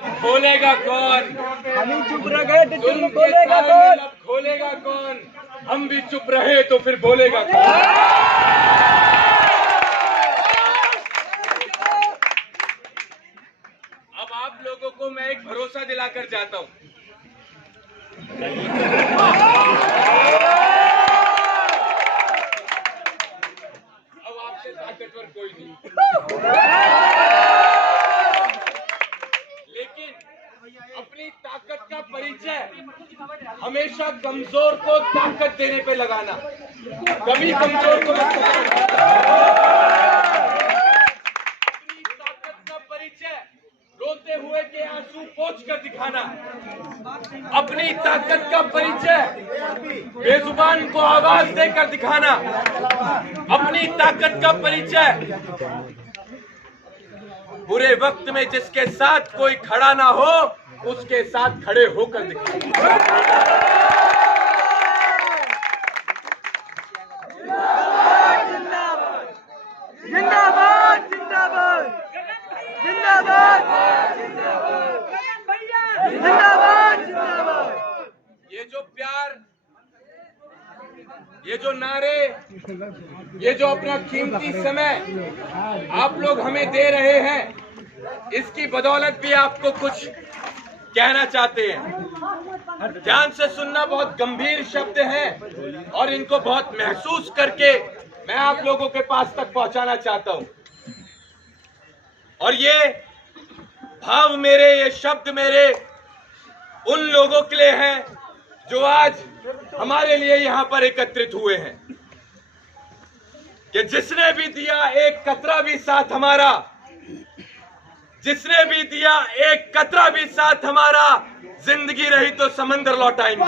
खोलेगा कौन? हम ही चुप रह गए तो जुर्म खोलेगा कौन? खोलेगा कौन? हम भी चुप रहे तो फिर बोलेगा कौन? अब आप लोगों को मैं एक भरोसा दिलाकर जाता हूं। अब आपसे ताकतवर कोई नहीं, लेकिन अपनी ताकत का परिचय हमेशा कमजोर को ताकत देने पे लगाना, कभी कमजोर को मत अपनी ताकत का परिचय रोते हुए के आंसू पोंछ कर दिखाना, अपनी ताकत का परिचय बेजुबान को आवाज देकर दिखाना, अपनी ताकत का परिचय बुरे वक्त में जिसके साथ कोई खड़ा ना हो उसके साथ खड़े होकर दिखाना। जिंदाबाद जिंदाबाद जिंदाबाद जिंदाबाद जिंदाबाद। ये जो प्यार, ये जो नारे, ये जो अपना कीमती समय आप लोग हमें दे रहे हैं, इसकी बदौलत भी आपको कुछ कहना चाहते हैं। ध्यान से सुनना, बहुत गंभीर शब्द हैं और इनको बहुत महसूस करके मैं आप लोगों के पास तक पहुंचाना चाहता हूं। और ये भाव मेरे, ये शब्द मेरे उन लोगों के लिए हैं जो आज हमारे लिए यहां पर एकत्रित हुए हैं, कि जिसने भी दिया एक कतरा भी साथ हमारा, जिसने भी दिया एक कतरा भी साथ हमारा, जिंदगी रही तो समंदर लौटाएंगे।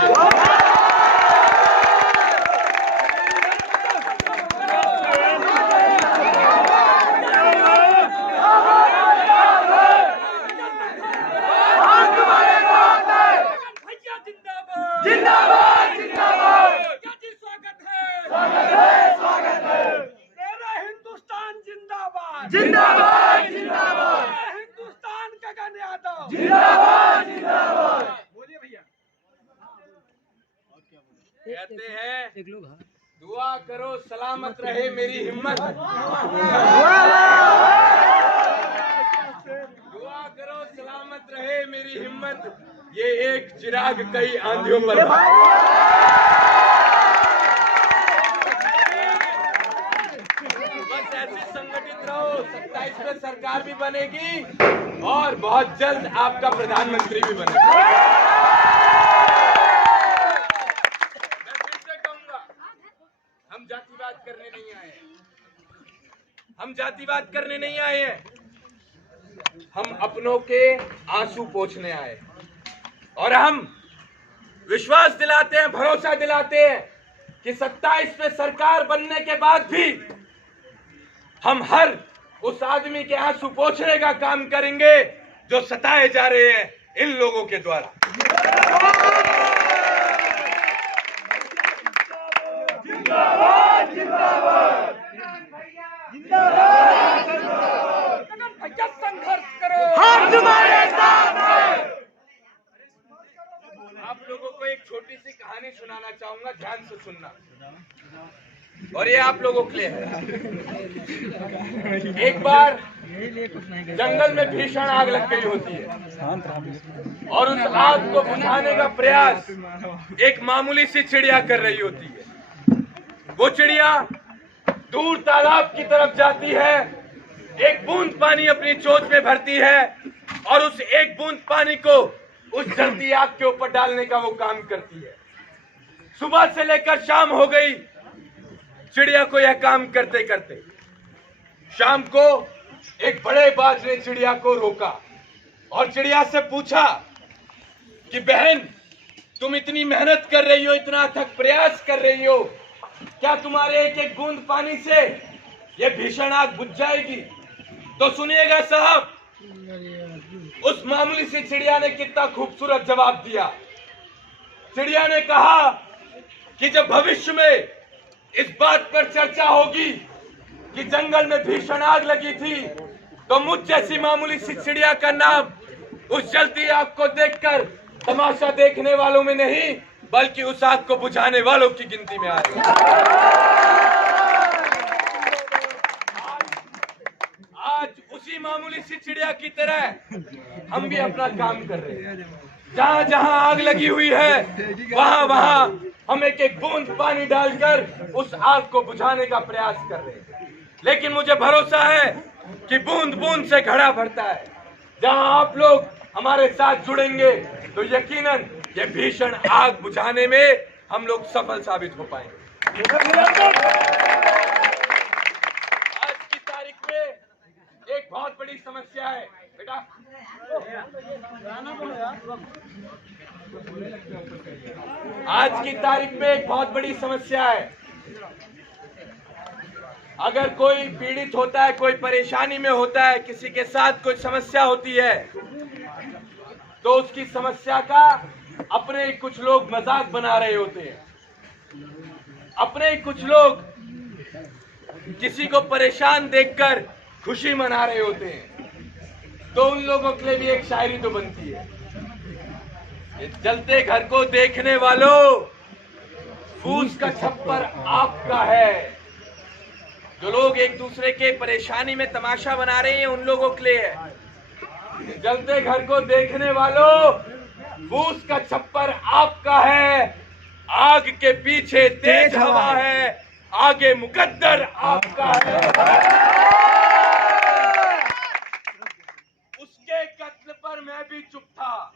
जिंदाबाद जिंदाबाद। स्वागत है मेरा हिंदुस्तान जिंदाबाद जिंदाबाद जिंदाबाद। हिंदुस्तान गगन यादव जिंदाबाद जिंदाबाद। बोलिए भैया। कहते हैं दुआ करो सलामत रहे मेरी हिम्मत, दुआ करो सलामत रहे मेरी हिम्मत, ये एक चिराग कई आंधियों पर। बस ऐसे संगठित रहो, 27 में सरकार भी बनेगी और बहुत जल्द आपका प्रधानमंत्री भी बनेगा। मैं फिर से कहूंगा, हम जातिवाद करने नहीं आए हैं, हम जातिवाद करने नहीं आए हैं, हम अपनों के आंसू पोंछने आए हैं। और हम विश्वास दिलाते हैं, भरोसा दिलाते हैं कि 27 में सरकार बनने के बाद भी हम हर उस आदमी के आंसू पोंछने का काम करेंगे जो सताए जा रहे हैं इन लोगों के द्वारा। जिंदाबाद जिंदाबाद जिंदाबाद। संघर्ष करो, हम तुम्हारे साथ हैं। आप लोगों को एक छोटी सी कहानी सुनाना चाहूंगा, ध्यान से सुनना, और ये आप लोगों के लिए है। एक बार जंगल में भीषण आग लग गई होती है और उस आग को बुझाने का प्रयास एक मामूली सी चिड़िया कर रही होती है। वो चिड़िया दूर तालाब की तरफ जाती है, एक बूंद पानी अपनी चोंच में भरती है और उस एक बूंद पानी को उस जलती आग के ऊपर डालने का वो काम करती है। सुबह से लेकर शाम हो गई चिड़िया को यह काम करते करते। शाम को एक बड़े बाज ने चिड़िया को रोका और चिड़िया से पूछा कि बहन, तुम इतनी मेहनत कर रही हो, इतना अथक प्रयास कर रही हो, क्या तुम्हारे एक एक बूंद पानी से यह भीषण आग बुझ जाएगी? तो सुनिएगा साहब, उस मामूली सी चिड़िया ने कितना खूबसूरत जवाब दिया। चिड़िया ने कहा कि जब भविष्य में इस बात पर चर्चा होगी कि जंगल में भीषण आग लगी थी, तो मुझ जैसी मामूली सी चिड़िया का नाम उस जलती आग को देखकर तमाशा देखने वालों में नहीं, बल्कि उस आग को बुझाने वालों की गिनती में आएगा। आज उसी मामूली सी चिड़िया की तरह हम भी अपना काम कर रहे हैं। जहां जहां आग लगी हुई है वहां वहां हम एक एक बूंद पानी डालकर उस आग को बुझाने का प्रयास कर रहे हैं। लेकिन मुझे भरोसा है कि बूंद बूंद से घड़ा भरता है। जहां आप लोग हमारे साथ जुड़ेंगे तो यकीनन ये भीषण आग बुझाने में हम लोग सफल साबित हो पाएंगे। आज की तारीख में एक बहुत बड़ी समस्या है बेटा। आज की तारीख में एक बहुत बड़ी समस्या है। अगर कोई पीड़ित होता है, कोई परेशानी में होता है, किसी के साथ कोई समस्या होती है, तो उसकी समस्या का अपने कुछ लोग मजाक बना रहे होते हैं। अपने कुछ लोग किसी को परेशान देखकर खुशी मना रहे होते हैं। तो उन लोगों के लिए भी एक शायरी तो बनती है, जलते घर को देखने वालों, फूस का छप्पर आपका है। जो लोग एक दूसरे के परेशानी में तमाशा बना रहे हैं, उन लोगों के लिए है। जलते घर को देखने वालों, फूस का छप्पर आपका है। आग के पीछे तेज हवा है, आगे मुकद्दर आपका है। उसके कत्ल पर मैं भी चुप था,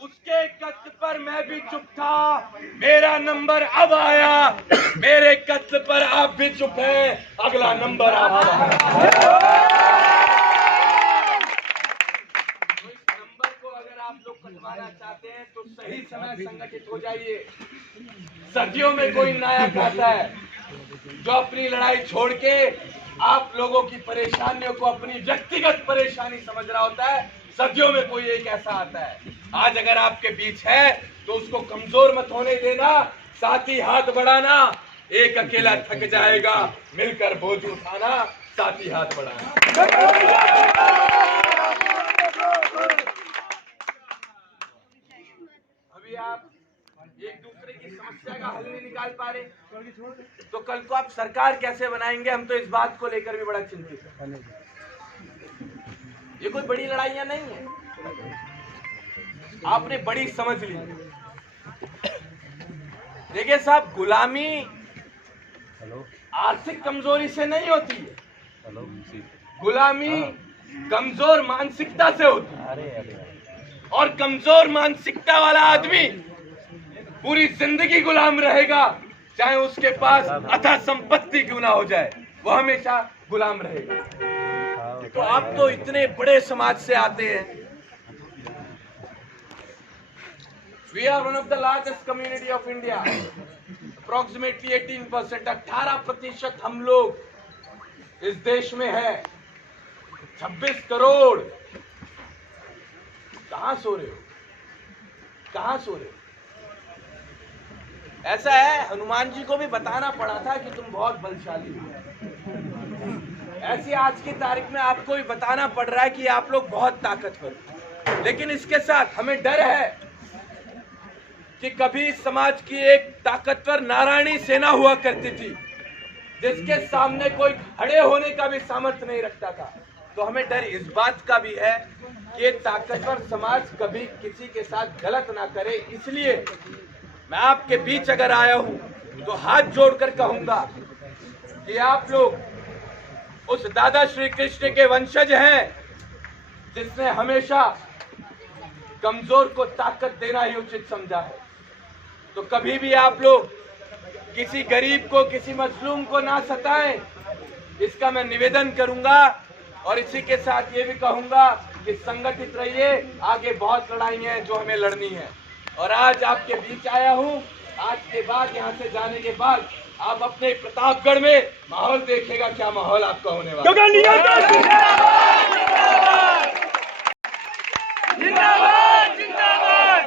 उसके कत्ल पर मैं भी चुप था। मेरा नंबर अब आया, मेरे कत्ल पर आप भी चुप हैं, अगला नंबर आपका है। तो इस नंबर को अगर आप लोग कटवाना चाहते हैं तो सही समय संगठित हो जाइए। सर्दियों में कोई नायक आता है जो अपनी लड़ाई छोड़ के आप लोगों की परेशानियों को अपनी व्यक्तिगत परेशानी समझ रहा होता है। सदियों में कोई एक ऐसा आता है। आज अगर आपके बीच है तो उसको कमजोर मत होने देना, साथ ही हाथ बढ़ाना। एक अकेला थक जाएगा, मिलकर बोझ उठाना, साथ ही हाथ बढ़ाना। अभी आप एक दूसरे की समस्या का हल नहीं निकाल पा रहे तो कल को आप सरकार कैसे बनाएंगे? हम तो इस बात को लेकर भी बड़ा चिंतित हैं। ये कोई बड़ी लड़ाइयां नहीं है, आपने बड़ी समझ ली। देखिए साहब, गुलामी आर्थिक कमजोरी से नहीं होती है, गुलामी कमजोर मानसिकता से होती है। और कमजोर मानसिकता वाला आदमी पूरी जिंदगी गुलाम रहेगा, चाहे उसके पास अथाह संपत्ति क्यों ना हो जाए, वो हमेशा गुलाम रहेगा। तो आप तो इतने बड़े समाज से आते हैं। We are one of the largest community of India. Approximately 18%, 18% हम लोग इस देश में है। 26 करोड़। कहां सो रहे हो? कहां सो रहे हो? ऐसा है, हनुमान जी को भी बताना पड़ा था कि तुम बहुत बलशाली हो। ऐसी आज की तारीख में आपको भी बताना पड़ रहा है कि आप लोग बहुत ताकतवर हो। लेकिन इसके साथ हमें डर है कि कभी समाज की एक ताकतवर नारायणी सेना हुआ करती थी, जिसके सामने कोई खड़े होने का भी सामर्थ्य नहीं रखता था। तो हमें डर इस बात का भी है कि ये ताकतवर समाज कभी किसी के साथ गलत ना करे। इसलिए मैं आपके बीच अगर आया हूं तो हाथ जोड़कर कहूंगा कि आप लोग उस दादा श्री कृष्ण के वंशज हैं, जिसने हमेशा कमजोर को ताकत देना ही उचित समझा है। तो कभी भी आप लोग किसी गरीब को, किसी मजलूम को ना सताएं, इसका मैं निवेदन करूंगा। और इसी के साथ ये भी कहूंगा कि संगठित रहिए, आगे बहुत लड़ाइयां हैं जो हमें लड़नी है। और आज आपके बीच आया हूं। आज के बाद, यहाँ से जाने के बाद आप अपने प्रतापगढ़ में माहौल देखिएगा, क्या माहौल आपका होने वाला है। जिंदाबाद जिंदाबाद।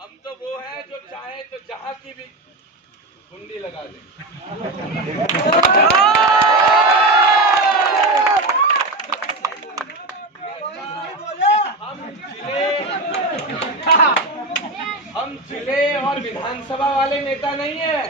हम तो वो हैं जो चाहे तो जहां की भी कुंडी लगा दें। हम जिले और विधानसभा वाले नेता नहीं है,